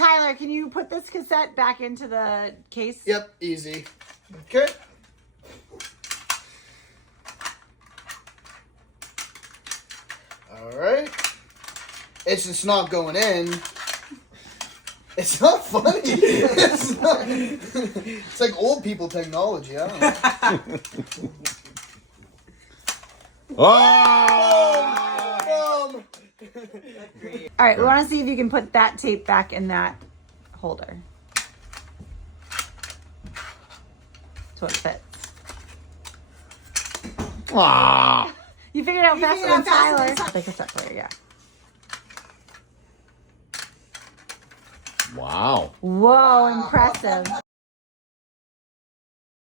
Tyler, can you put this cassette back into the case? Yep, easy. Okay. All right. It's just not going in. It's not funny. It's like old people technology. I don't know. Oh! Boom. All right, we want to see if you can put that tape back in that holder. So it fits. Ah! You figured it out faster than Tyler. The cassette player, yeah. Wow. Whoa, impressive.